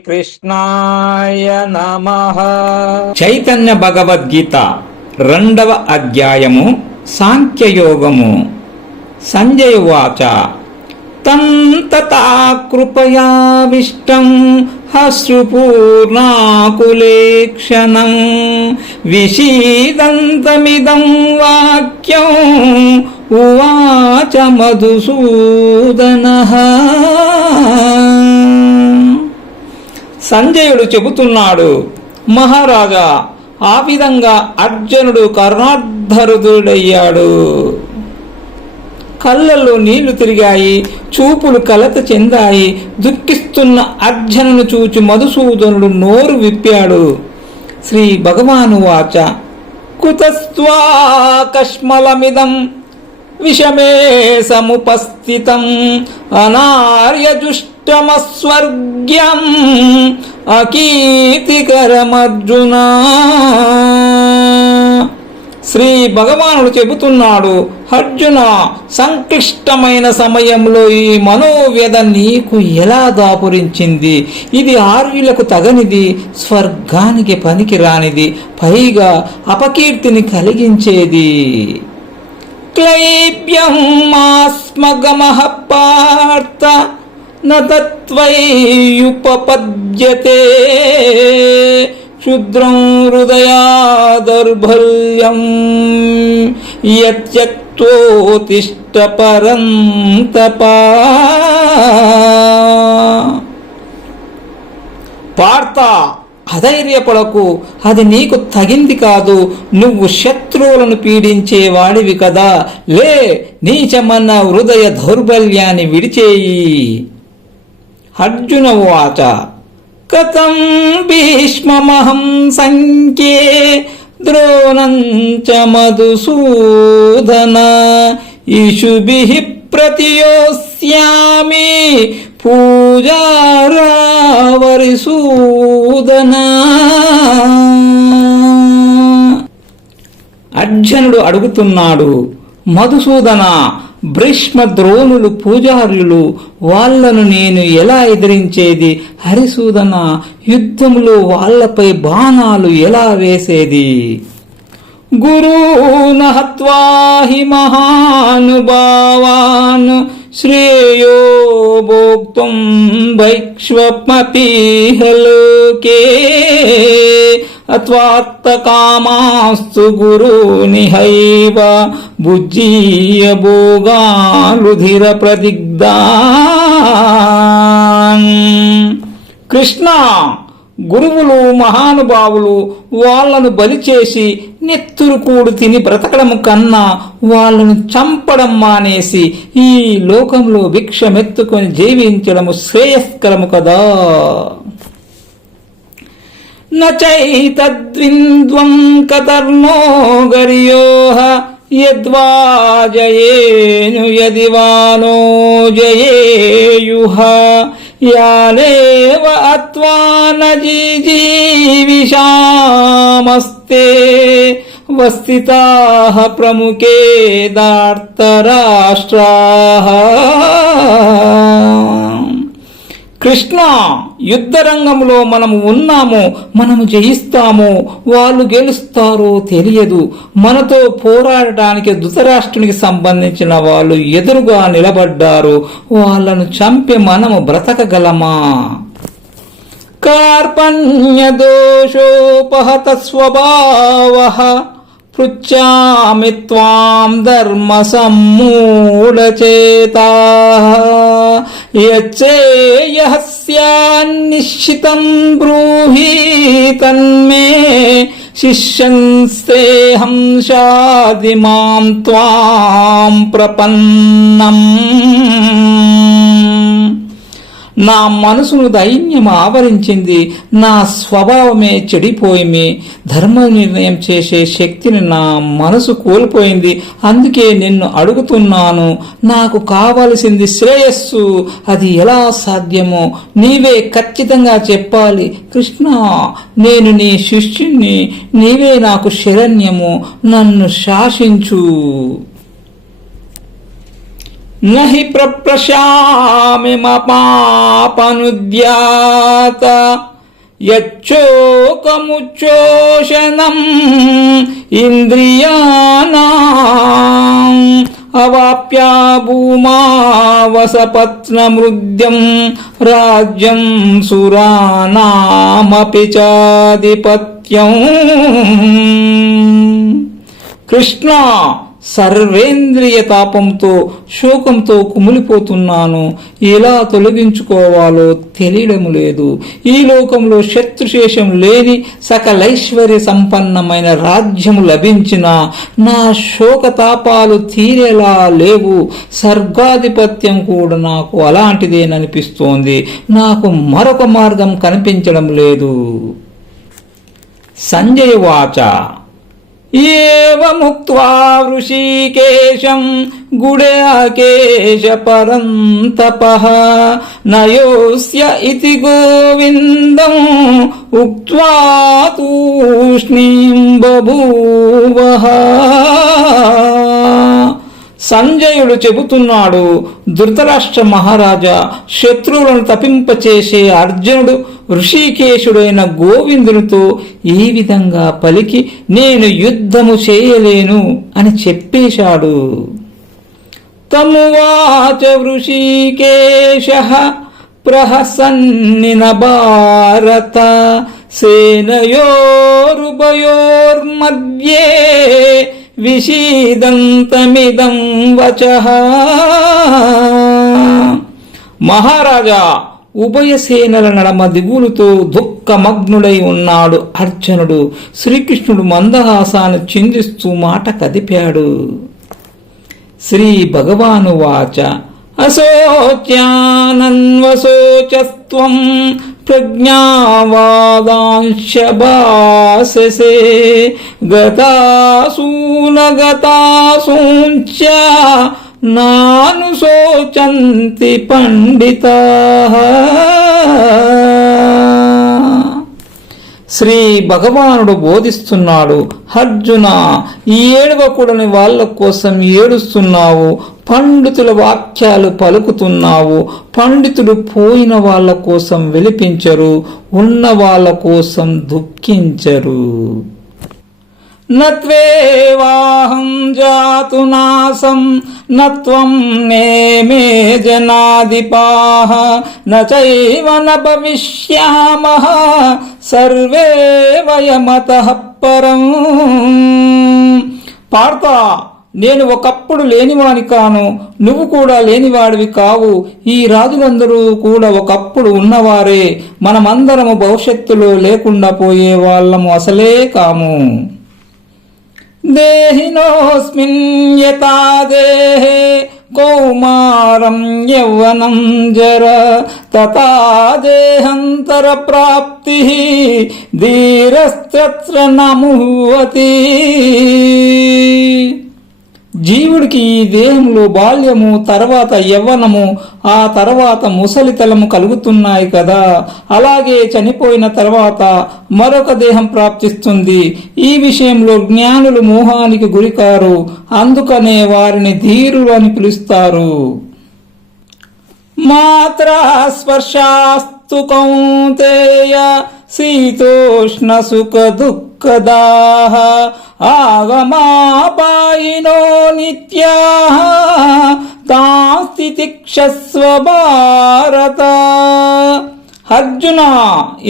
శ్రీకృష్ణాయ నమః. చైతన్య భగవద్గీత 2వ అధ్యాయము సాంఖ్యయోగము. సంజయ ఉవాచ తం తతా కృపయావిష్టం అశ్రుపూర్ణాకులేక్షణం విషీదంతమిదం వాక్యం ఉవాచ మధుసూదనః. సంజయుడు చెబుతున్నాడు, మహారాజా, ఆ విధంగా అర్జునుడు కరుణార్ధరుడయ్యాడు. కళ్ళల్లో నీళ్లు తిరిగాయి, చూపులు కలత చెందాయి. దుఃఖిస్తున్న అర్జునును చూచి మధుసూదనుడు నోరు విప్పాడు. శ్రీ భగవాను వాచ కుతస్త్వా కష్మలమిదం విషమే సముపస్థితం అనార్యజుష్టమస్వర్గ్యం అకీర్తికరమర్జున. శ్రీ భగవానుడు చెబుతున్నాడు, అర్జున, సంక్లిష్టమైన సమయంలో ఈ మనోవ్యధ నీకు ఎలా దాపురించింది? ఇది ఆర్యులకు తగనిది, స్వర్గానికి పనికి రానిది, పైగా అపకీర్తిని కలిగించేది. క్లైబ్యం మాస్మగమః పార్థ నత్వయుపపద్యతే క్షుద్రం హృదయా దౌర్బల్యం యత్యక్తోతిష్ట పరంతప. పార్థ, అధైర్యపడకు, అది నీకు తగింది కాదు. నువ్వు శత్రువులను పీడించేవాడివి కదా. లే, నీచమన్న హృదయ దౌర్బల్యాన్ని విడిచేయి. అర్జున ఉవాచ కథం భీష్మమహం సంఖ్యే ద్రోణం చ మధుసూదన ఇషుభిః ప్రతియోస్యామి పూజారావరిసూదన. అర్జునుడు అడుగుతున్నాడు, మధుసూదన, భీష్మ ద్రోణులు పూజారులు, వాళ్లను నేను ఎలా ఎదిరించేది? హరిసూదన, యుద్ధంలో వాళ్లపై బాణాలు ఎలా వేసేది? గురూన్ హత్వా హి మహానుభావాన్ శ్రేయో భోక్తుం భైక్ష్వమపీహ లోకే అత్వాత్తకామాస్తు గురూనిహైవ భుజ్జీయ భోగాలుధిర ప్రదిగ్ధాన్. కృష్ణ, గురువులు మహానుభావులు వాళ్లను బలి చేసి నెత్తురు కూడు తిని బ్రతకడం కన్నా వాళ్లను చంపడం మానేసి ఈ లోకంలో భిక్షమెత్తుకొని జీవించడము శ్రేయస్కరము కదా. నచైతద్వింద్వం కతర్నో గర్యోః యద్వా జయేను యదివానో జయేయుః యానేవ అత్వా న జీజీవిషామస్తే వస్థితాః ప్రముఖే దార్తరాష్ట్రాః. కృష్ణ, యుద్ధరంగంలో మనము ఉన్నామో, మనము జయిస్తామో, వాళ్ళు గెలుస్తారో తెలియదు. మనతో పోరాడటానికి ధృతరాష్ట్రునికి సంబంధించిన వాళ్ళు ఎదురుగా నిలబడ్డారు. వాళ్ళను చంపి మనము బ్రతకగలమా? కార్పణ్య దోషోపహత స్వభావః పృచ్ఛామి త్వాం ధర్మ సమ్మూఢచేతాః యచ్చేయః స్యాన్నిశ్చితం బ్రూహి తన్మే శిష్యంస్తేహం శాది మాం త్వాం ప్రపన్నం. నా మనసును దైన్యం ఆవరించింది, నా స్వభావమే చెడిపోయింది, ధర్మ నిర్ణయం చేసే శక్తిని నా మనసు కోల్పోయింది. అందుకే నిన్ను అడుగుతున్నాను, నాకు కావలసింది శ్రేయస్సు, అది ఎలా సాధ్యమో నీవే ఖచ్చితంగా చెప్పాలి. కృష్ణ, నేను నీ శిష్యుణ్ణి, నీవే నాకు శరణ్యము, నన్ను శాసించు. నహి ప్రప్రశామిమపాపనుద్యాత యచ్చోకముచ్చోషణం ఇంద్రియాణాం అవాప్య భూమావసపత్నమృద్యం రాజ్యం సురాణామపి చాధిపత్యం. కృష్ణ, సర్వేంద్రియ తాపంతో శోకంతో కుమిలిపోతున్నాను. ఎలా తొలగించుకోవాలో తెలియడం లేదు. ఈ లోకంలో శత్రుశేషం లేని సకలైశ్వర్య సంపన్నమైన రాజ్యము లభించిన నా శోకతాపాలు తీరేలా లేవు. స్వర్గాధిపత్యం కూడా నాకు అలాంటిదేననిపిస్తోంది. నాకు మరొక మార్గం కనిపించడం లేదు. సంజయ వాచ ఏవముక్త్వా వృషీకేశం గుడాకేశ పరంతపః నయోస్య ఇతి గోవిందం ఉక్త్వా తూష్ణీం బభూవః. సంజయుడు చెబుతున్నాడు, ధృతరాష్ట్ర మహారాజా, శత్రువులను తపింపచేసే అర్జునుడు ఋషికేశుడైన గోవిందునితో ఈ విధంగా పలికి నేను యుద్ధము చేయలేను అని చెప్పేశాడు. తమువాచ వృషికేశః ప్రహసన్నిన భారత సేనయోరుభయోర్మధ్యే విషీదంతమిదం వచః. మహారాజా, ఉభయ సేనల నడమ దిగులుతో దుఃఖమగ్నుడై ఉన్నాడు అర్జునుడు. శ్రీకృష్ణుడు మందహాసాన్ని చిందిస్తూ మాట కదిపాడు. శ్రీ భగవానువాచ అశోచ్యానన్వశోచస్త్వం ప్రజ్ఞావాదాంశ భాససే గతాసూనగతాసూంచ నానుశోచంతి పండితాః. శ్రీ భగవానుడు బోధిస్తున్నాడు, అర్జున, ఏడవకూడని వాళ్ళ కోసం ఏడుస్తున్నావు, పండితుల వాక్యాలు పలుకుతున్నావు. పండితుడు పోయిన వాళ్ళ కోసం విలిపించరు, ఉన్న వాళ్ళ కోసం దుఃఖించరు. నత్వేవాహం జాతు నాసం నత్వం నేమే జనాధిపాః నచైవ న భవిష్యామః సర్వే వయమతః పరం. పార్థ, నేను ఒకప్పుడు లేనివాని కాను, నువ్వు కూడా లేనివాడివి కావు. ఈ రాజులందరూ కూడా ఒకప్పుడు ఉన్నవారే. మనమందరము భవిష్యత్తులో లేకుండా పోయే వాళ్ళము అసలే కాము. దేహినోస్మిన్ యథా దేహే కౌమారం యౌవనం జర తథా దేహాంతర ప్రాప్తి ధీరస్త్యత్ర నముహ్యతి. జీవుడికి ఈ దేహంలో బాల్యము, తర్వాత యవ్వనము, ఆ తర్వాత ముసలితలము కలుగుతున్నాయి కదా. అలాగే చనిపోయిన తర్వాత మరొక దేహం ప్రాప్తిస్తుంది. ఈ విషయంలో జ్ఞానులు మోహానికి గురికారు. అందుకనే వారిని ధీరులు అని పిలుస్తారు. మాత్రా స్పర్శాస్తు కౌంతేయ శీతోష్ణ సుఖ దుఃఖదాః ఆగమాపాయినో నిత్యాః తాస్తి తిక్షస్వ భారత. అర్జున,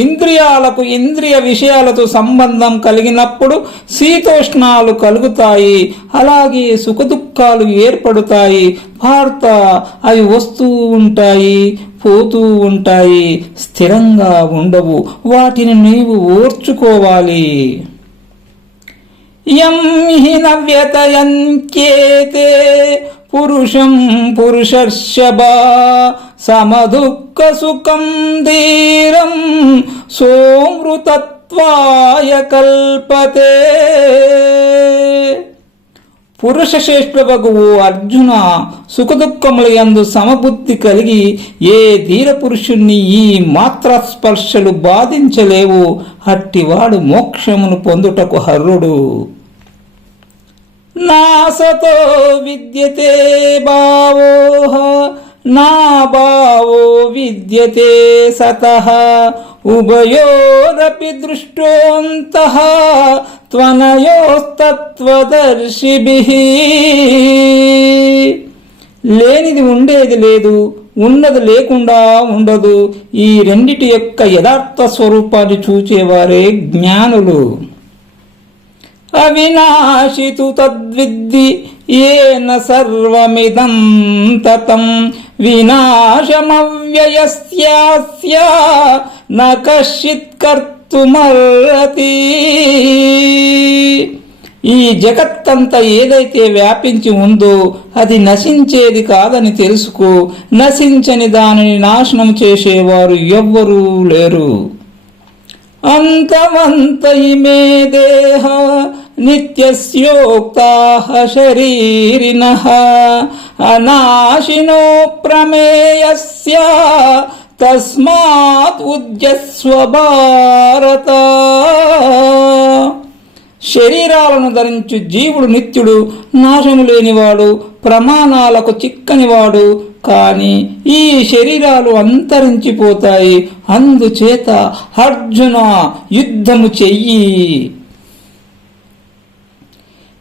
ఇంద్రియాలకు ఇంద్రియ విషయాలతో సంబంధం కలిగినప్పుడు శీతోష్ణాలు కలుగుతాయి, అలాగే సుఖదుఖాలు ఏర్పడుతాయి. భారత, అవి వస్తూ ఉంటాయి, పోతూ ఉంటాయి, స్థిరంగా ఉండవు. వాటిని నీవు ఓర్చుకోవాలి. యం హి న వ్యతయంత్యేతే పురుషం పురుషర్షభ సమదుఃఖ సుఖం ధీరం సోమృతత్వాయ కల్పతే. పురుష శ్రేష్ఠుడగు అర్జున, సుఖదుఖముల యందు సమబుద్ధి కలిగి ఏ ధీర పురుషుణ్ణి ఈ మాత్రస్పర్శలు బాధించలేవు. అట్టివాడు మోక్షమును పొందుటకు హర్రుడు. నాసతో విద్యతే భావోః నా భావో విద్యతే సతః ఉభయోరపి దృష్టోంతః త్వనయోస్తత్వదర్శిభిః. లేనిది ఉండేది లేదు, ఉన్నది లేకుండా ఉండదు. ఈ రెండిటి యొక్క యథార్థ స్వరూపాన్ని చూచేవారే జ్ఞానులు. అవినాశితు తద్విద్ది ఏన సర్వమిదం తతం వినాశమవ్యయస్యాస్య న కశ్చిత్ కర్తుమర్హతి. ఈ జగత్తంతా ఏదైతే వ్యాపించి ఉందో అది నశించేది కాదని తెలుసుకో. నశించని దానిని నాశనం చేసేవారు ఎవ్వరూ లేరు. అంతవంత ఇమే దేహ నిత్యస్యోక్తాః శరీరిణః అనాశినో ప్రమేయస్య తస్మాత్ ఉజ్జస్వ భారత. శరీరాలను ధరించు జీవుడు నిత్యుడు, నాశము లేనివాడు, ప్రమాణాలకు చిక్కనివాడు. కాని ఈ శరీరాలు అంతరించిపోతాయి. అందుచేత అర్జున యుద్ధము చెయ్యి.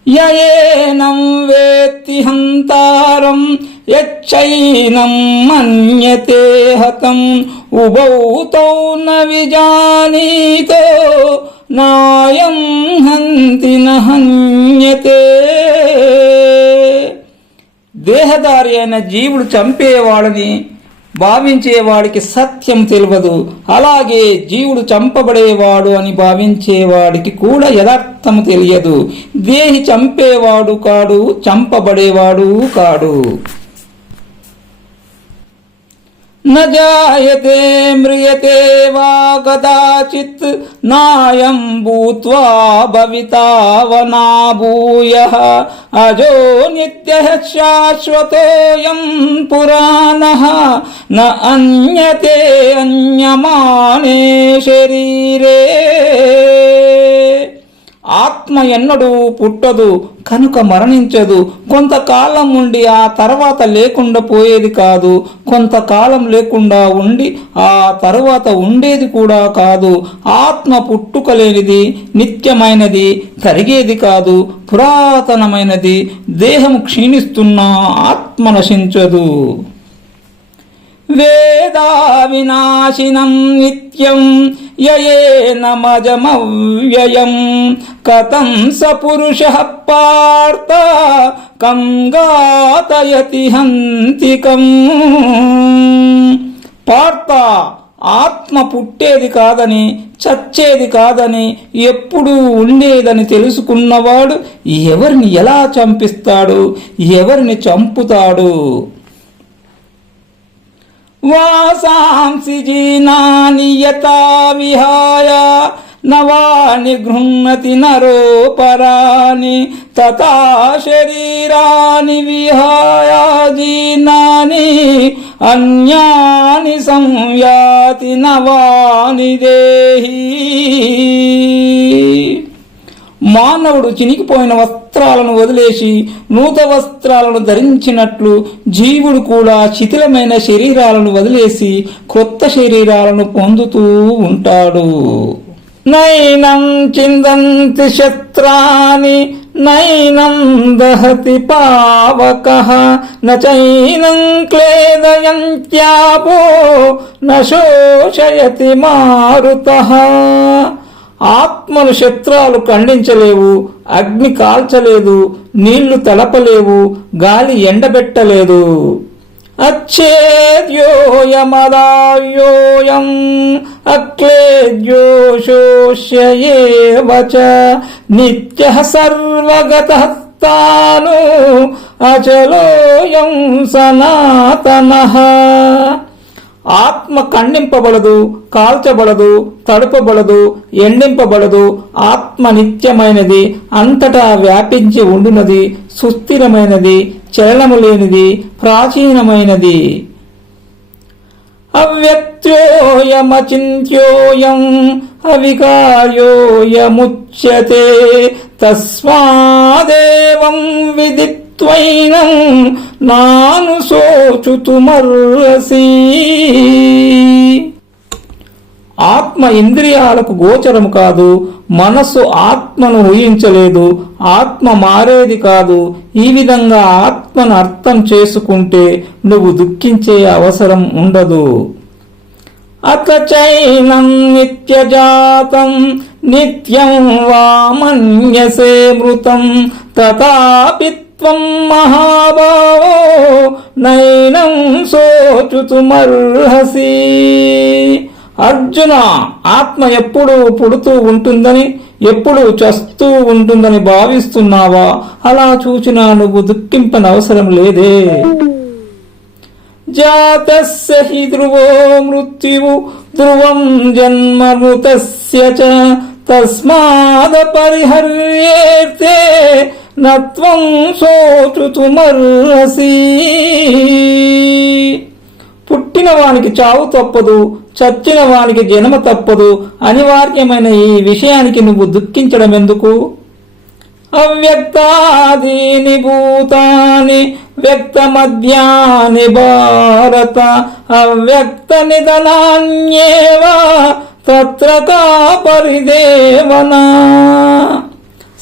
యయేనం వేత్తి హంతారం యచ్చైనం మన్యతే హతం ఉభౌ తౌ న విజానీతో నాయం హంతి న హన్యతే. దేహదారి అయిన జీవుడు చంపేవాడని భావించేవాడికి సత్యం తెలియదు. అలాగే జీవుడు చంపబడేవాడు అని భావించేవాడికి కూడా యథార్థము తెలియదు. దేహి చంపేవాడు కాడు, చంపబడేవాడు కాడు. న జాయతే మ్రియతే వా కదాచిత్ నాయం భూత్వా భవితా వనా భూయః అజో నిత్యః శాశ్వతోయం పురాణః న అన్యతే అన్యమానే శరీరే. ఆత్మ ఎన్నడూ పుట్టదు కనుక మరణించదు. కొంతకాలం ఉండి ఆ తర్వాత లేకుండా పోయేది కాదు. కొంతకాలం లేకుండా ఉండి ఆ తర్వాత ఉండేది కూడా కాదు. ఆత్మ పుట్టుక లేనిది, నిత్యమైనది, తరిగేది కాదు, పురాతనమైనది. దేహం క్షీణిస్తున్నా ఆత్మ నశించదు. వేదా వినాశినం నిత్యం యయేనమజమవ్యయం కథం స పురుషః పార్థ కం ఘాతయతి హంతికం. పార్థ, ఆత్మ పుట్టేది కాదని, చచ్చేది కాదని, ఎప్పుడూ ఉండేదని తెలుసుకున్నవాడు ఎవరిని ఎలా చంపిస్తాడు, ఎవరిని చంపుతాడు? వాసాంసి జీనాని యథా విహాయ నవాని గృహ్ణతి నరోపరాని తథా శరీరాని విహాయ జీనాని అన్యాని సంయాతి నవాని దేహి. మానవుడు చినిగిపోయిన వస్త్రాలను వదిలేసి నూతన వస్త్రాలను ధరించినట్లు జీవుడు కూడా శిథిలమైన శరీరాలను వదిలేసి క్రొత్త శరీరాలను పొందుతూ ఉంటాడు. నైనం చిందంతి శస్త్రాని నైనం దహతి పావకః నచైనం క్లేదయంత్యాపో నశోషయతి మారుతః. ఆత్మను శస్త్రాలు ఖండించలేవు, అగ్ని కాల్చలేదు, నీళ్లు తలపలేవు, గాలి ఎండబెట్టలేదు. అచ్ఛేద్యోయమదాయోయం అక్లేద్యో శోష్యేవ చ నిత్యః సర్వగతః స్థానో అచలోయం సనాతనః. ఆత్మ ఖండింపబడదు, కాల్చబడదు, తడుపబడదు, ఎండింపబడదు. ఆత్మ నిత్యమైనది, అంతటా వ్యాపించి ఉండునది, సుస్థిరమైనది, చలనము లేనిది, ప్రాచీనమైనది. అవ్యక్త్యోయమచింత్యోయం అవికార్యోయముచ్యతే తస్మాదేవం విదిత్వైనం నాను శోచుతుమర్హసి. ఆత్మ ఇంద్రియాలకు గోచరము కాదు. మనస్సు ఆత్మను ఊహించలేదు. ఆత్మ మారేది కాదు. ఈ విధంగా ఆత్మను అర్థం చేసుకుంటే నువ్వు దుఃఖించే అవసరం ఉండదు. అత చైనం నిత్యజాతం నిత్యం వా మన్యసే మృతం తథాపి త్వం మహాబావో నైనం శోచుతుమర్హసి. అర్జున, ఆత్మ ఎప్పుడు పుడుతూ ఉంటుందని, ఎప్పుడు చస్తూ ఉంటుందని భావిస్తున్నావా? అలా చూచినా నువ్వు దుఃఖింపనవసరం లేదే. జాతస్య హి ధ్రువో మృత్యువు ధ్రువం జన్మ మృతస్య చ తస్మాదపరిహర్యేతే నత్వం శోచుతుమర్హసి. పుట్టిన వానికి చావు తప్పదు, చచ్చిన వానికి జన్మ తప్పదు. అనివార్యమైన ఈ విషయానికి నువ్వు దుఃఖించడం ఎందుకు? అవ్యక్తాదీని భూతాని వ్యక్తమద్యాని భారత అవ్యక్త నిధనాన్యేవ తత్ర కా పరిదేవనా.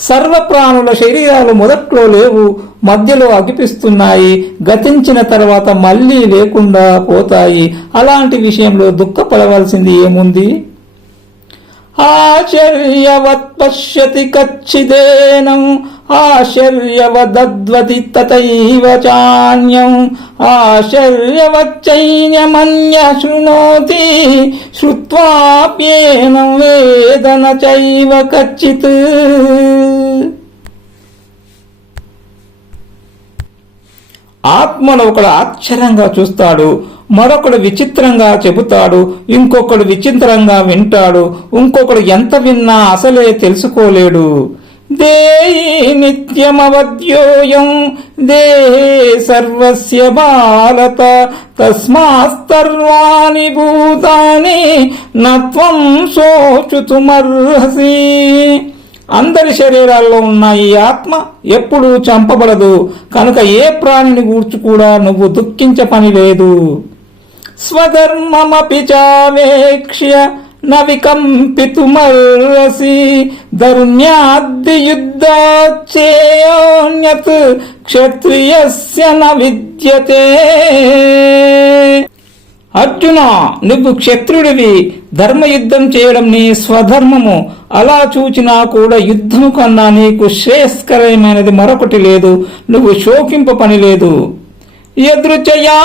సర్వప్రాణుల శరీరాలు మొదట్లో లేవు, మధ్యలో అగిపిస్తున్నాయి, గతించిన తర్వాత మళ్లీ లేకుండా పోతాయి. అలాంటి విషయంలో దుఃఖపడవలసింది ఏముంది? ఆశ్చర్యవత్ పశ్యతి కచ్చిదేనం ఆశ్చర్యవదద్వతి తథైవ చాన్యం ఆశ్చర్యవచ్చైన్యమన్య శృణోతి శ్రుత్వాప్యేనం వేదన చైవ కచ్చిత్. ఆత్మను ఒకడు ఆశ్చర్యంగా చూస్తాడు, మరొకడు విచిత్రంగా చెబుతాడు, ఇంకొకడు విచిత్రంగా వింటాడు, ఇంకొకడు ఎంత విన్నా అసలే తెలుసుకోలేడు. దేహి నిత్యమవద్యోయం దేహే సర్వస్య భారత తస్మాస్తర్వాణి భూతాని నత్వం శోచుతుమర్హసి. అందరి శరీరాల్లో ఉన్న ఈ ఆత్మ ఎప్పుడూ చంపబడదు కనుక ఏ ప్రాణిని గూర్చి కూడా నువ్వు దుఃఖించ పని లేదు. స్వధర్మమపి చావేక్ష్య న వికంపితుమర్హసి ధర్మ్యాద్ది యుద్ధాచ్చేయోన్యత్ క్షత్రియస్య న విద్యతే. అర్జున, నువ్వు క్షత్రుడివి, ధర్మయుద్ధం చేయడం నీ స్వధర్మము. అలా చూచినా కూడా యుద్ధము కన్నా నీకు శ్రేయస్కరమైనది మరొకటి లేదు. నువ్వు శోకింప పని లేదు. యదృచయా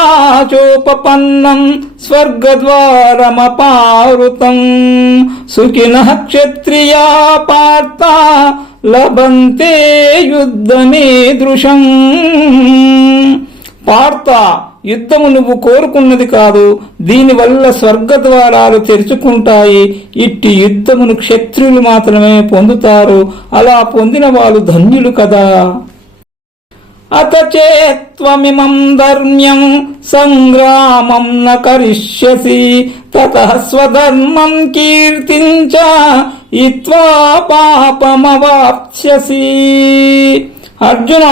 చోపపన్నం స్వర్గద్వారమపావృతం సుఖినః క్షత్రియా పార్థ లభంతే యుద్ధమీదృశం. పార్థ, యుద్ధము నువ్వు కోరుకున్నది కాదు, దీనివల్ల స్వర్గద్వారాలు తెరుచుకుంటాయి. ఇట్టి యుద్ధమును క్షత్రియులు మాత్రమే పొందుతారు. అలా పొందిన వాళ్ళు ధన్యులు కదా. అత చేత్వమిమం ధర్మ్యం సంగ్రామం న కరిష్యసి తతః స్వధర్మం కీర్తించ ఇత్వా పాపమవాప్స్యసి. అర్జున,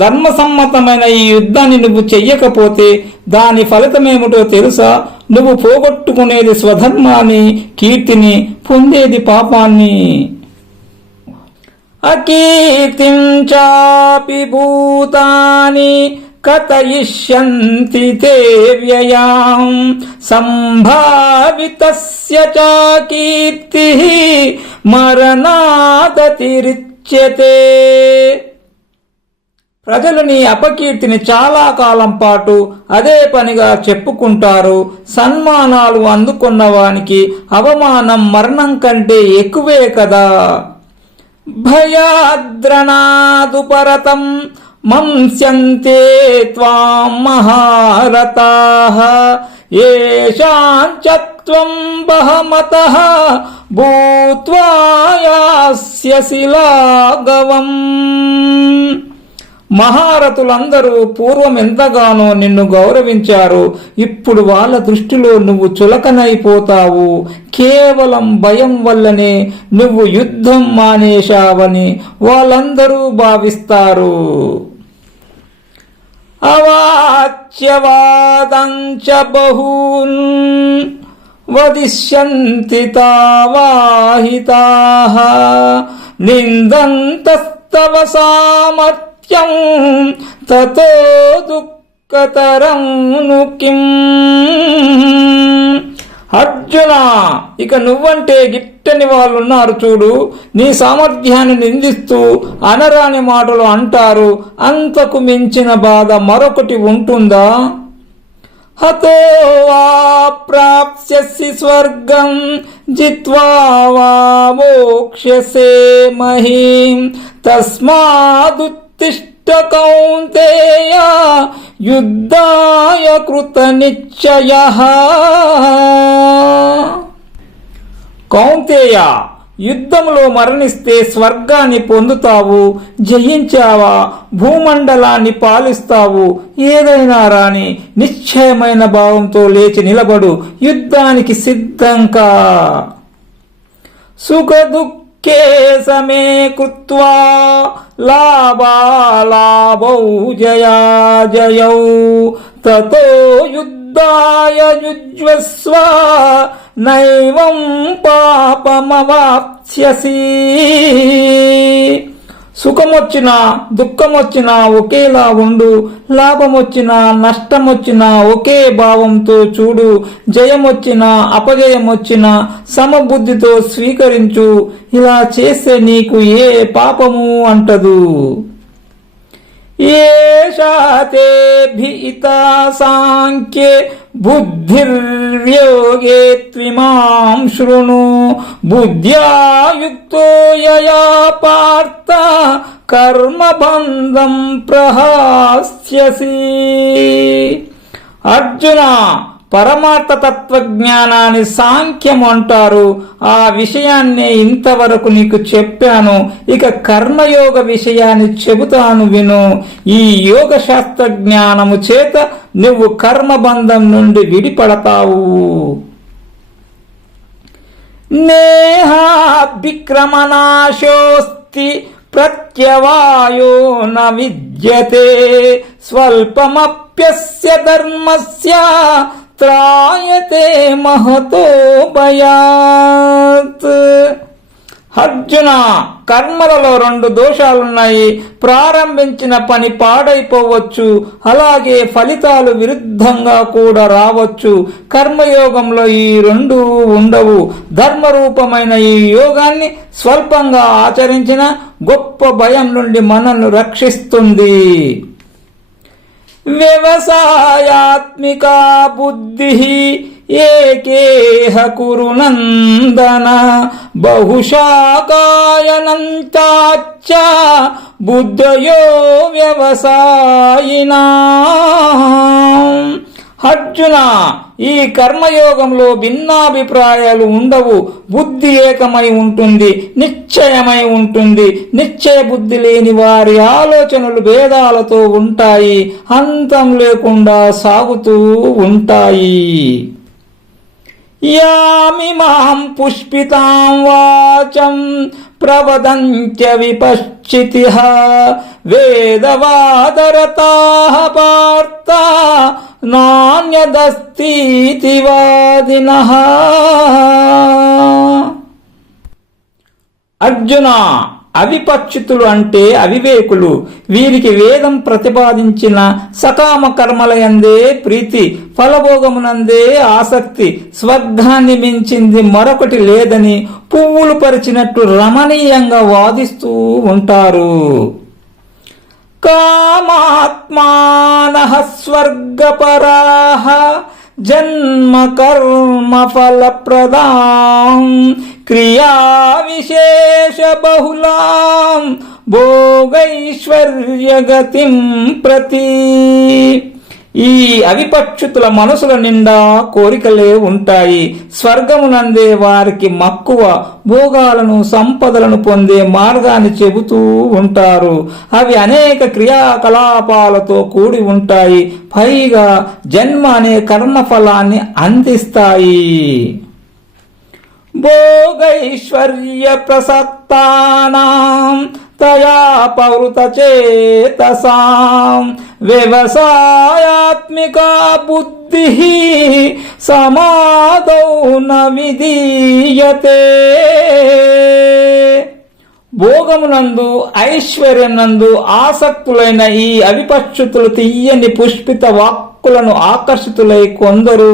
ధర్మసమ్మతమైన ఈ యుద్ధాన్ని నువ్వు చెయ్యకపోతే దాని ఫలితమేమిటో తెలుసా? నువ్వు పోగొట్టుకునేది స్వధర్మాన్ని, కీర్తిని, పొందేది పాపాన్ని. అకీర్తిం చాపి భూతాని కథయిష్యంతి తే వ్యయాం సంభావితస్య చ కీర్తిః మరణాదతిరిచ్యతే. ప్రజలు నీ అపకీర్తిని చాలా కాలం పాటు అదే పనిగా చెప్పుకుంటారు. సన్మానాలు అందుకున్న వానికి అవమానం మరణం కంటే ఎక్కువే కదా. భయాద్రణాదుపరతం మంస్యంతే త్వాం మహారతాః ఏషాంచ త్వం బహమతః భూత్వా యాస్యసి లాఘవం. మహారథులందరూ పూర్వం ఎంతగానో నిన్ను గౌరవించారు. ఇప్పుడు వాళ్ళ దృష్టిలో నువ్వు చులకనైపోతావు. కేవలం భయం వల్లనే నువ్వు యుద్ధం మానేశావని వాళ్ళందరూ భావిస్తారు. అవాచ్యవాదంచ బహూన్ వదిష్యంతి తావాహితాః నిందంతస్తవ సామర్థ్యం తతో దుఃఖతరం ను కిం. అర్జున, ఇక నువ్వంటే గిట్టని వాళ్ళున్నారు చూడు. నీ సామర్థ్యాన్ని నిందిస్తూ అనరాని మాటలు అంటారు. అంతకు మించిన బాధ మరొకటి ఉంటుందా? హతో వా ప్రాప్స్యసి స్వర్గం జిత్వా వా మోక్ష్యసే మహీం తస్మాదుత్తిష్ఠ కౌంతేయ యుద్ధాయ కృత నిశ్చయః. కౌంతేయ, యుద్ధంలో మరణిస్తే స్వర్గాన్ని పొందుతావు. జయించావా భూమండలాన్ని పాలిస్తావు. ఏదైనా రాని నిశ్చయమైన భావంతో లేచి నిలబడు. యుద్ధానికి సిద్ధంకా. సుఖ దుఃఖే సమే కృత్వా లాభాలాభౌ జయాజయౌ తతో యుద్ధాయ యుజ్వస్వ నైవం పాపమవాప్స్యసి. సుఖమొచ్చినా దుఃఖమొచ్చినా ఒకేలా ఉండు. లాభమొచ్చినా నష్టమొచ్చినా ఒకే భావంతో చూడు. జయమొచ్చినా అపజయమొచ్చినా సమబుద్ధితో స్వీకరించు. ఇలా చేస్తే నీకు ఏ పాపము అంటదు. ఏషాతే భీతా సాంఖ్యే బుద్ధిర్యోగే త్విమాం శృణు బుద్ధ్యా యుక్తో యయా పార్థ కర్మబంధం ప్రహాస్యసి. అర్జున, పరమార్థ తత్వజ్ఞానాన్ని సాంఖ్యం అంటారు. ఆ విషయాన్నే ఇంతవరకు నీకు చెప్పాను. ఇక కర్మయోగ విషయాన్ని చెబుతాను విను. ఈ యోగ శాస్త్ర జ్ఞానము చేత నువ్వు కర్మబంధం నుండి విడిపడతావు. నేహాభిక్రమనాశోస్తి ప్రత్యవాయో న విద్యతే స్వల్పమప్యస్య ధర్మస్య త్రాయతే మహతో భయాత్. అర్జున, కర్మలలో రెండు దోషాలున్నాయి. ప్రారంభించిన పని పాడైపోవచ్చు. అలాగే ఫలితాలు విరుద్ధంగా కూడా రావచ్చు. కర్మయోగంలో ఈ రెండు ఉండవు. ధర్మరూపమైన ఈ యోగాన్ని స్వల్పంగా ఆచరించిన గొప్ప భయం నుండి మనల్ని రక్షిస్తుంది. వ్యవసాయాత్మికా బుద్ధి ఏకేహ కురు నందన బహుశాకాయనంతాచ్చ బుద్ధయో వ్యవసాయినా. అర్జున, ఈ కర్మయోగంలో భిన్నాభిప్రాయాలు ఉండవు. బుద్ధి ఏకమై ఉంటుంది, నిశ్చయమై ఉంటుంది. నిశ్చయ బుద్ధి లేని వారి ఆలోచనలు భేదాలతో ఉంటాయి, అంతం లేకుండా సాగుతూ ఉంటాయి. యామిమాం పుష్పితాం వాచం ప్రవదంత్య విపశ్చితిః వేదవాదరతాః పార్థ నాన్యదస్తితి వాదినః. అర్జున, అవిపక్షితులు అంటే అవివేకులు. వీరికి వేదం ప్రతిపాదించిన సకామ కర్మలయందే ప్రీతి, ఫలభోగమునందే ఆసక్తి, స్వర్గాన్ని మించింది మరొకటి లేదని పువ్వులు పరిచినట్టు రమణీయంగా వాదిస్తూ ఉంటారు. కామాత్మానః స్వర్గపరాః జన్మ కర్మ ఫలప్రదాం క్రియా విశేష బహుళాం భోగైశ్వర్యగతిం ప్రతి. ఈ అవిపక్షితుల మనసుల నిండా కోరికలే ఉంటాయి. స్వర్గమునందే వారికి మక్కువ, భోగాలను సంపదలను పొందే మార్గాన్ని చెబుతూ ఉంటారు. అవి అనేక క్రియాకలాపాలతో కూడి ఉంటాయి. పైగా జన్మ అనే కర్మఫలాన్ని అందిస్తాయి. భోగైశ్వర్య ప్రసక్తానాం తయా పవృత చేతసాం వ్యవసాయాత్మికా బుద్ధి సమాదౌ న విధీయతే. భోగమునందు ఐశ్వర్యనందు ఆసక్తులైన ఈ అవిపక్షితులు తీయని పుష్పిత వాక్కులను ఆకర్షితులై కొందరు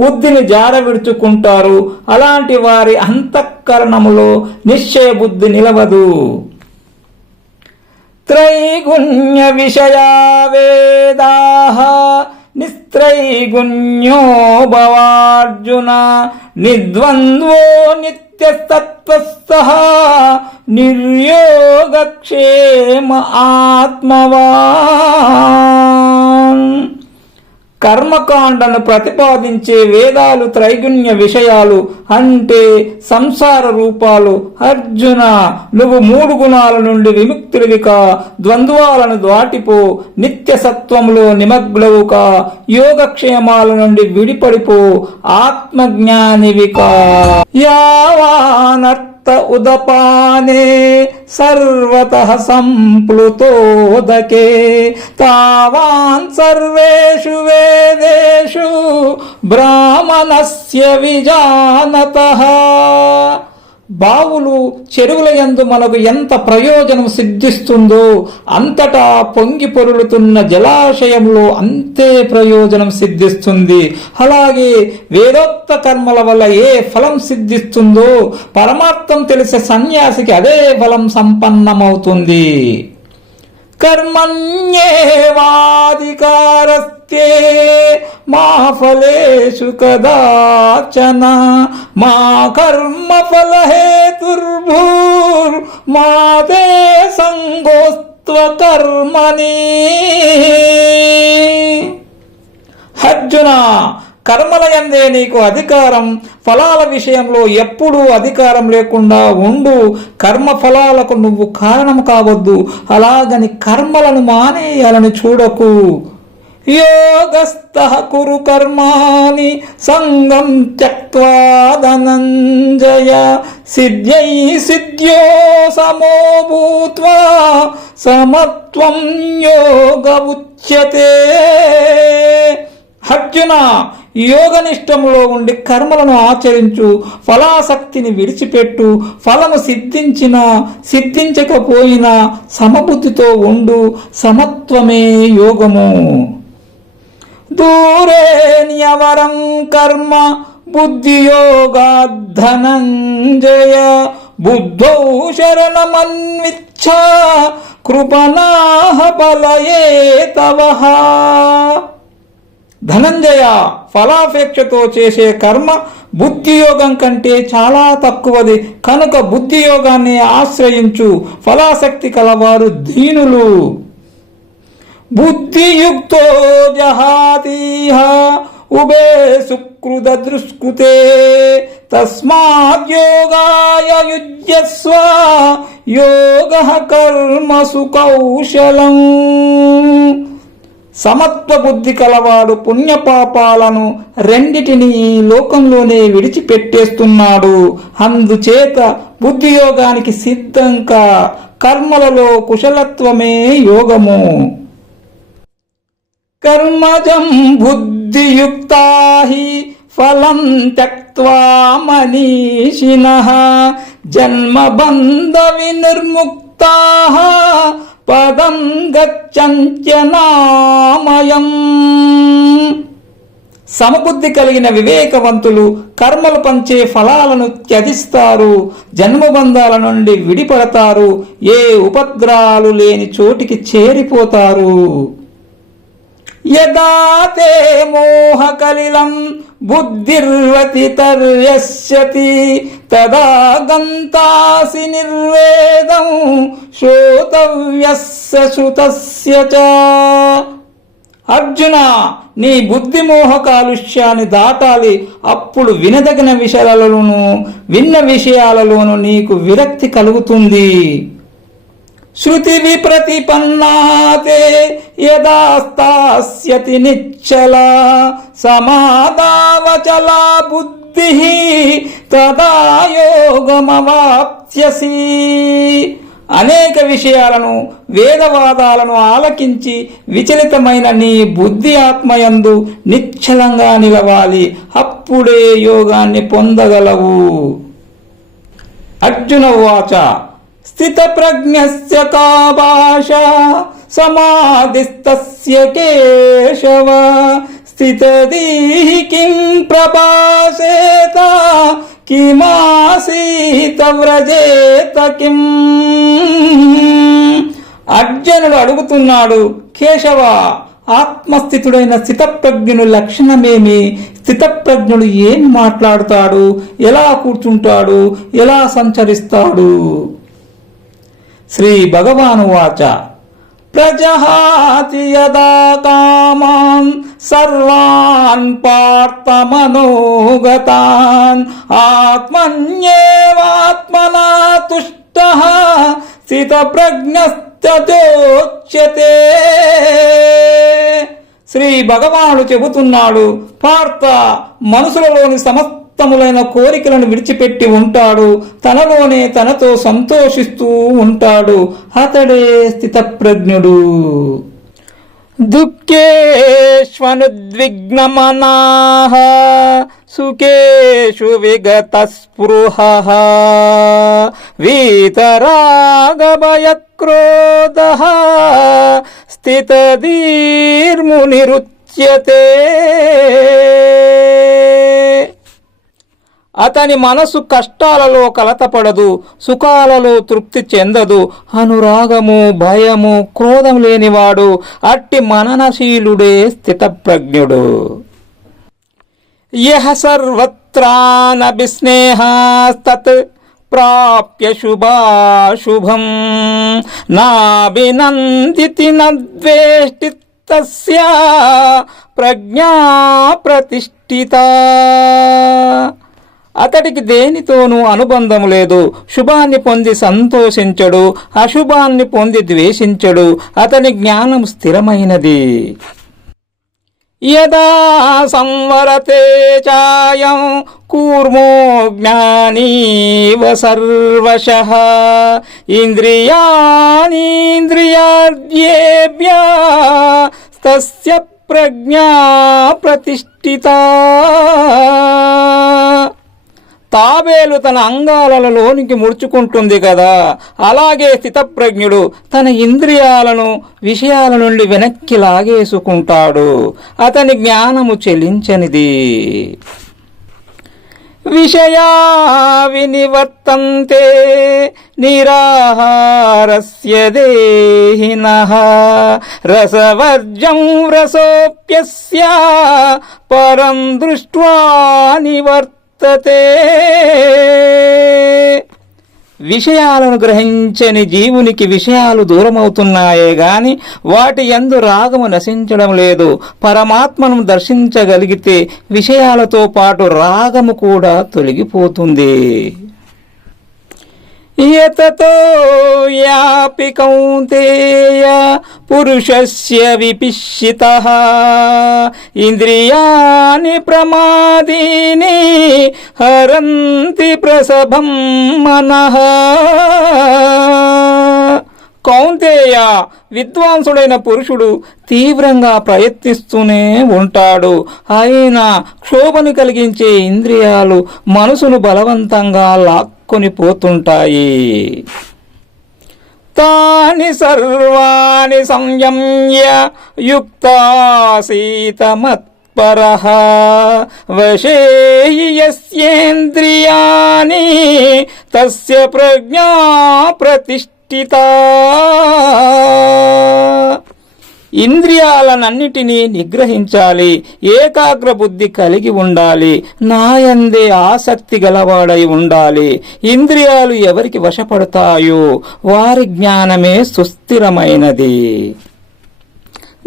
బుద్ధిని జారవిడుచుకుంటారు. అలాంటి వారి అంతఃకరణములో నిశ్చయ బుద్ధి నిలవదు. త్రైగుణ్య విషయా వేదాః నిస్త్రైగుణ్యో భవార్జున నిర్ద్వంద్వో నిత్యస్తత్వస్థః నిర్యోగక్షేమ ఆత్మవాన్. కర్మకాండను ప్రతిపాదించే వేదాలు త్రైగుణ్య విషయాలు అంటే సంసార రూపాలు. అర్జున, నువ్వు 3 గుణాల నుండి విముక్తుడివికా, ద్వంద్వాలను దాటిపో, నిత్య సత్వంలో నిమగ్నవుకా, యోగక్షేమాల నుండి విడిపడిపో, ఆత్మజ్ఞానివికా. యావానర్థ ఉదపానే సర్వతః సంప్లుతోదకే తావాన్ సర్వేషు వేదేషు బ్రాహ్మణస్య విజానతః. బావులు, చెరువుల యందు మనకు ఎంత ప్రయోజనం సిద్ధిస్తుందో అంతటా పొంగి పొరులుతున్న జలాశయంలో అంతే ప్రయోజనం సిద్ధిస్తుంది. అలాగే వేదోక్త కర్మల వల్ల ఏ ఫలం సిద్ధిస్తుందో పరమార్థం తెలిసే సన్యాసికి అదే ఫలం సంపన్నమవుతుంది. కర్మణ్యేవాధికారస్తే మా ఫలేషు కదాచన మా కర్మఫల హేతుర్భూర్మా తే సంగోస్త్వ కర్మణి. అర్జున, కర్మలయందే నీకు అధికారం, ఫలాల విషయంలో ఎప్పుడూ అధికారం లేకుండా ఉండు. కర్మ ఫలాలకు నువ్వు కారణం కావద్దు. అలాగని కర్మలను మానేయాలని చూడకు. యోగస్థః కురు కర్మాణి సంగం త్యక్త్వా ధనంజయ సిద్ధ్యై సిద్ధ్యో సమో భూత్వా సమత్వం యోగ ఉచ్యతే. అర్జున, యోగనిష్టములో ఉండి కర్మలను ఆచరించు, ఫలాసక్తిని విడిచిపెట్టు. ఫలము సిద్ధించినా సిద్ధించకపోయినా సమబుద్ధితో ఉండు. సమత్వమే యోగము. దూరే న్యవరం కర్మ బుద్ధియోగాద్ ధనంజయ బుద్ధౌ శరణమన్విచ్ఛ కృపణాః బలయే తవః. ధనంజయ, ఫలాపేక్షతో చేసే కర్మ బుద్ధియోగం కంటే చాలా తక్కువది. కనుక బుద్ధియోగాన్ని ఆశ్రయించు. ఫలాసక్తి కలవారు దీనులు. బుద్ధియుక్తో జహాతీహ ఉభే సుకృత దృష్కృతే తస్మాద్ యోగాయ యుజ్యస్వ యోగః కర్మసు కౌశలం. సమత్వ బుద్ధి కలవాడు పుణ్యపాపాలను రెండిటిని ఈ లోకంలోనే విడిచిపెట్టేస్తున్నాడు. అందుచేత బుద్ధియోగానికి సిద్ధంగా. కర్మలలో కుశలత్వమే యోగము. కర్మజం బుద్ధియుక్తా హి ఫలం త్యక్త్వా మనీషిణః జన్మబంధ వినిర్ముక్తాః పదం గచ్చంత్యనామయం. సమబుద్ధి కలిగిన వివేకవంతులు కర్మలు పంచే ఫలాలను త్యజిస్తారు, జన్మబంధాల నుండి విడిపడతారు, ఏ ఉపద్రవాలు లేని చోటికి చేరిపోతారు. యదా తే మోహకలిలం బుద్ధిర్వతితర్యస్యతి తదా గంతాసి నిర్వేదం శ్రోతవ్యస్య శృతస్య చ. అర్జున, నీ బుద్ధి మోహ కాలుష్యాన్ని దాటాలి. అప్పుడు వినదగిన విషయాలలోనూ విన్న విషయాలలోనూ నీకు విరక్తి కలుగుతుంది. శృతి విప్రతిపన్నాతే యదా స్థాస్యతి నిశ్చల సమాదావచలా బుద్ధి తదా యోగమవాప్స్యసి. అనేక విషయాలను వేదవాదాలను ఆలకించి విచలితమైన నీ బుద్ధి ఆత్మయందు నిశ్చలంగా నిలవాలి. అప్పుడే యోగాన్ని పొందగలవు. అర్జున ఉవాచ స్థిత ప్రజ్ఞస్య కా భాషా సమాధిస్తస్య కేశవ స్థితదీః కిం ప్రభాసేత కిమాసీత వ్రజేత కిం. అర్జునుడు అడుగుతున్నాడు, కేశవ, ఆత్మస్థితుడైన స్థితప్రజ్ఞుని లక్షణమేమి? స్థితప్రజ్ఞుడు ఏం మాట్లాడుతాడు, ఎలా కూర్చుంటాడు, ఎలా సంచరిస్తాడు? శ్రీ భగవానువాచ ప్రజహాతి యదా కామాన్ సర్వాన్ పార్థ మనోగతాన్ ఆత్మన్యేవాత్మనా తుష్టః స్థితప్రజ్ఞస్తోచ్యతే. శ్రీ భగవానుడు చెబుతున్నాడు, పార్థ, మనసులలోని సమస్తములైన కోరికలను విడిచిపెట్టి ఉంటాడు. తనలోనే తనతో సంతోషిస్తూ ఉంటాడు. అతడే స్థితప్రజ్ఞుడు. దుఃఖేష్వనుద్విగ్నమనాః సుఖేషు విగతస్పృహః వీతరాగభయక్రోధః స్థితధీర్మునిరుచ్యతే. అతని మనసు కష్టాలలో కలతపడదు, సుఖాలలో తృప్తి చెందదు. అనురాగము, భయము, క్రోధం లేనివాడు అట్టి మననశీలుడే స్థితప్రజ్ఞుడు. యః సర్వత్రానభిస్నేహాస్తత్ ప్రాప్య శుభాశుభం నాభినందితి నద్వేష్టి తస్య ప్రజ్ఞా ప్రతిష్ఠిత. అతడికి దేనితోనూ అనుబంధం లేదు. శుభాన్ని పొంది సంతోషించడు, అశుభాన్ని పొంది ద్వేషించడు. అతని జ్ఞానం స్థిరమైనది. యదా సంవరతే చాయం కూర్మో జ్ఞానీవ సర్వశః ఇంద్రియాణీంద్రియార్థ్యేభ్యः తస్య ప్రజ్ఞా ప్రతిష్ఠిత. తాబేలు తన అంగాలలోనికి ముడుచుకుంటుంది కదా, అలాగే స్థితప్రజ్ఞుడు తన ఇంద్రియాలను విషయాల నుండి వెనక్కి లాగేసుకుంటాడు. అతని జ్ఞానము చెలించనిది. విషయా వినివర్తంతే నిరాహారస్య దేహినః రసవర్జం రసోప్యస్య పరం దృష్ట్వా నివర్తతే. విషయాలను గ్రహించని జీవునికి విషయాలు దూరమవుతున్నాయే గాని వాటి యందు రాగము నశించడం లేదు. పరమాత్మను దర్శించగలిగితే విషయాలతో పాటు రాగము కూడా తొలగిపోతుంది. యతతో యాపి కౌంతేయ పురుషస్య విపిషితః ఇంద్రియాణి ప్రమాదీని హరంతి ప్రసభం మనః. కౌంతేయ, విద్వాంసుడైన పురుషుడు తీవ్రంగా ప్రయత్నిస్తూనే ఉంటాడు. అయినా క్షోభను కలిగించే ఇంద్రియాలు మనసును బలవంతంగా లాక్కొని పోతుంటాయి. తాని సర్వాణి సంయమ్య యుక్తాసీత మత్పరః వశే యస్యేంద్రియాణి తస్య ప్రజ్ఞా ప్రతిష్ఠిత. ఇంద్రియాలనన్నిటినీ నిగ్రహించాలి, ఏకాగ్ర బుద్ధి కలిగి ఉండాలి, నాయందే ఆసక్తి గలవాడై ఉండాలి. ఇంద్రియాలు ఎవరికి వశపడతాయో వారి జ్ఞానమే సుస్థిరమైనది.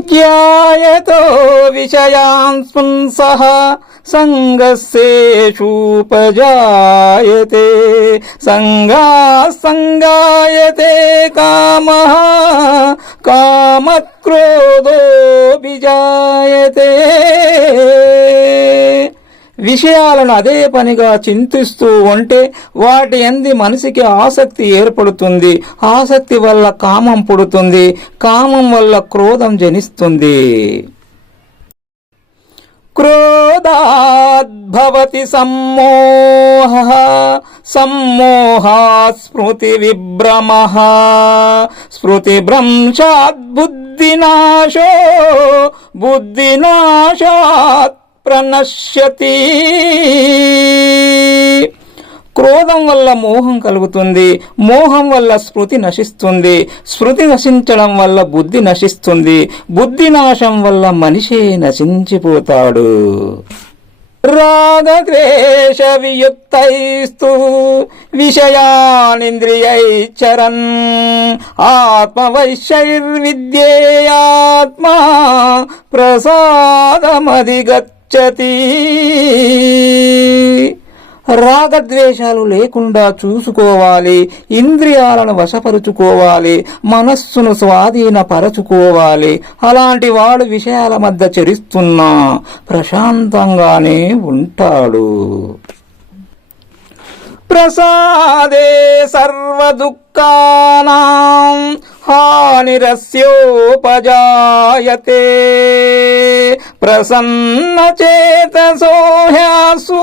జ్ఞాయతో విషయాన్ పుంసః సంగస్యేషూపజాయతే సంగాయతే కామః కామక్రోధోభిజాయతే. విషయాలను అదే పనిగా చింతిస్తూ ఉంటే వాటి యందు మనిషికి ఆసక్తి ఏర్పడుతుంది. ఆసక్తి వల్ల కామం పుడుతుంది. కామం వల్ల క్రోధం జనిస్తుంది. క్రోధాద్భవతి సమ్మోహః సమ్మోహాత్ స్మృతి విభ్రమః స్మృతిభ్రంశాత్ బుద్ధినాశో బుద్ధినాశాత్ ప్రణశ్యతి. క్రోధం వల్ల మోహం కలుగుతుంది. మోహం వల్ల స్మృతి నశిస్తుంది. స్మృతి నశించడం వల్ల బుద్ధి నశిస్తుంది. బుద్ధి నాశం వల్ల మనిషి నశించిపోతాడు. రాగద్వేష వియుక్తైస్తు విషయానింద్రియైశ్చరన్ ఆత్మవైశ్యైర్విద్యేయాత్మా ప్రసాదమధిగచ్చతి. రాగద్వేషాలు లేకుండా చూసుకోవాలి. ఇంద్రియాలను వశపరుచుకోవాలి. మనస్సును స్వాధీనపరచుకోవాలి. అలాంటి వాడు విషయాల మధ్య చరిస్తున్నా ప్రశాంతంగానే ఉంటాడు. ప్రసాదే సర్వదుఃఖానాం హానిరస్యోపజాయతే ప్రసన్నచేతసో హ్యాసు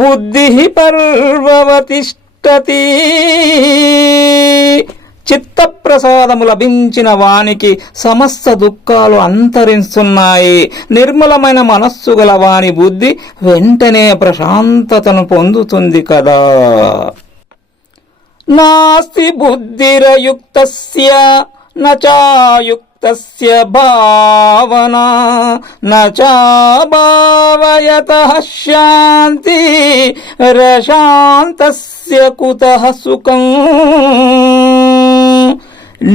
బుద్ధిః పర్వవతిష్ఠతి. చిత్తప్రసాదము లభించిన వానికి సమస్త దుఃఖాలు అంతరిస్తున్నాయి. నిర్మలమైన మనస్సు గల వాని బుద్ధి వెంటనే ప్రశాంతతను పొందుతుంది కదా. నాస్తి బుద్ధిరయుక్తస్య నచాయుక్తస్య భావనా నచాభావయతః శాంతి రశాంతస్య కుతః సుఖం.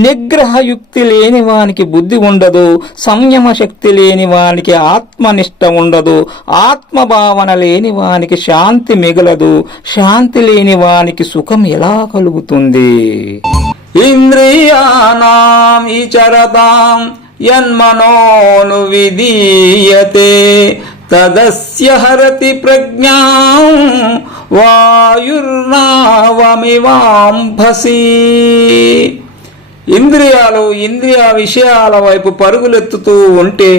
నిగ్రహయుక్తి లేని వానికి బుద్ధి ఉండదు. సంయమ శక్తి లేని వానికి ఆత్మనిష్ట ఉండదు. ఆత్మభావన లేని వానికి శాంతి మిగలదు. శాంతి లేని వానికి సుఖం ఎలా కలుగుతుంది? ఇంద్రియాణాం ఇచరతాం యన్మనోను విధీయతే తదస్య హరతి ప్రజ్ఞాం వాయుర్నావమివాంభసి. ఇంద్రియాలు ఇంద్రియ విషయాల వైపు పరుగులెత్తుతూ ఉంటే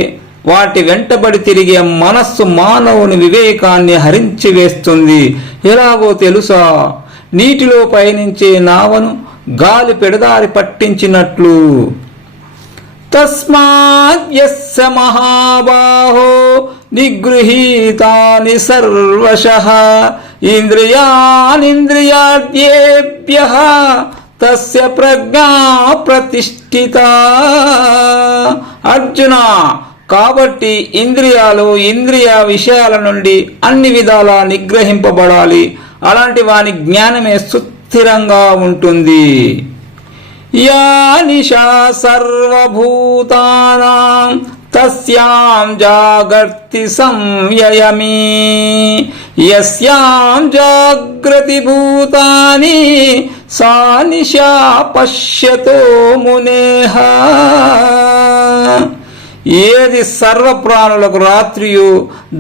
వాటి వెంటబడి తిరిగే మనస్సు మానవుని వివేకాన్ని హరించి వేస్తుంది. ఎలాగో తెలుసా? నీటిలో పయనించే నావను గాలి పెడదారి పట్టించినట్లు. తస్మాత్ యస్య మహాబాహో నిగృహీతాని సర్వశః ఇంద్రియానింద్రియార్థ్యేభ్యః తస్య ప్రజ్ఞా ప్రతిష్ఠిత. అర్జున, కాబట్టి ఇంద్రియాలు ఇంద్రియ విషయాల నుండి అన్ని విధాలా నిగ్రహింపబడాలి. అలాంటి వాని జ్ఞానమే సుస్థిరంగా ఉంటుంది. యా నిశా సర్వభూతానాం తస్యాం జాగర్తి సంయయమి యస్యాం జాగ్రతి భూతాని సా నిశా పశ్యతో మునేః. ఏది సర్వప్రాణులకు రాత్రియో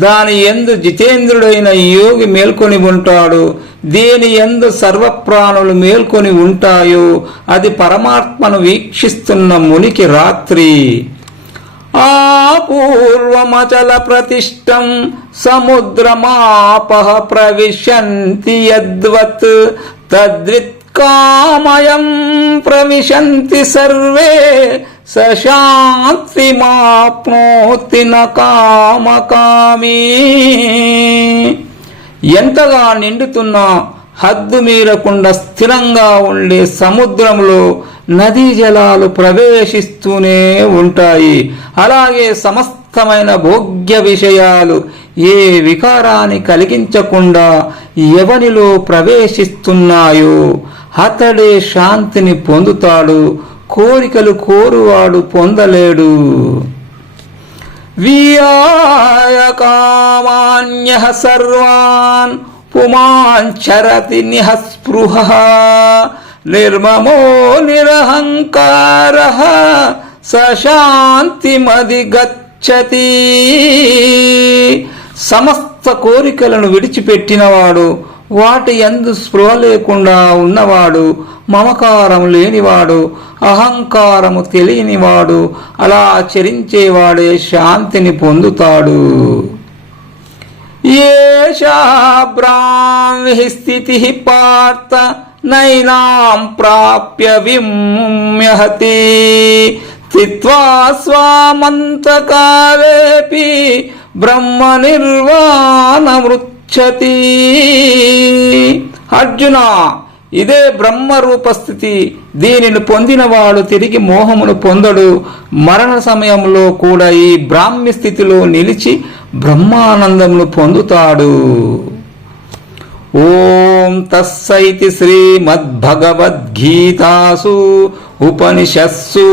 దాని యందు జితేంద్రుడైన యోగి మేల్కొని ఉంటాడు. దేని యందు సర్వప్రాణులు మేల్కొని ఉంటాయో అది పరమాత్మను వీక్షిస్తున్న మునికి రాత్రి. ఆపూర్వమచల ప్రతిష్టం సముద్రమాపః ప్రవిశంతి యద్వత్ తద్విత్కామయం ప్రవిశంతి సర్వే సశాంతిమాప్నోతి న కామకామీ. ఎంతగా నిండుతున్నా హద్దు మీరకుండా స్థిరంగా ఉండే సముద్రంలో నదీ జలాలు ప్రవేశిస్తూనే ఉంటాయి. అలాగే సమస్తమైన భోగ్య విషయాలు ఏ వికారాన్ని కలిగించకుండా ఎవనిలో ప్రవేశిస్తున్నాయో అతడే శాంతిని పొందుతాడు. కోరికలు కోరువాడు పొందలేడు. వియాయ కామాన్యః సర్వాన్ పుమాంచరతి నిఃస్పృహః నిర్మమో నిరహంకారః స శాంతిమధిగచ్చతి. సమస్త కోరికలను విడిచిపెట్టినవాడు, వాటి యందు స్పృహ లేకుండా ఉన్నవాడు, మమకారం లేనివాడు, అహంకారము తెలియనివాడు, అలా చరించేవాడే శాంతిని పొందుతాడు. ఏషా బ్రాహ్మి స్థితి పార్థ నైనాం ప్రాప్య విముమ్యహతి స్థిత్వా స్వామంతకాలేపి బ్రహ్మ నిర్వాణమృచ్చతి. అర్జున, ఇదే బ్రహ్మరూపస్థితి. దీనిని పొందినవాడు తిరిగి మోహమును పొందడు. మరణ సమయంలో కూడా ఈ బ్రాహ్మ్య స్థితిలో నిలిచి బ్రహ్మానందమును పొందుతాడు. ఓం తస్సైతి శ్రీమద్భగవద్గీతాసు ఉపనిషత్సు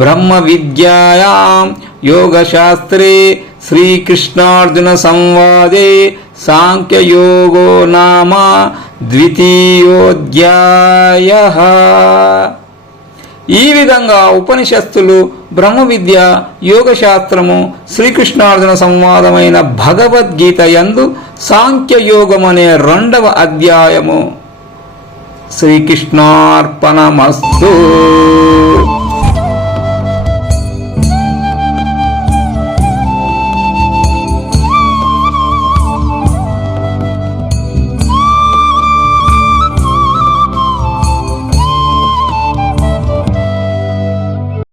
బ్రహ్మ విద్యాయాం యోగశాస్త్రే శ్రీకృష్ణార్జున సంవాదే సాంఖ్యయోగో నామ ద్వితీయోధ్యాయః. ఈ విధంగా ఉపనిషత్తులు, బ్రహ్మ విద్య, యోగశాస్త్రము, శ్రీకృష్ణార్జున సంవాదమైన భగవద్గీత యందు సాంఖ్యయోగమనే 2వ అధ్యాయము. శ్రీకృష్ణార్పణమస్తు.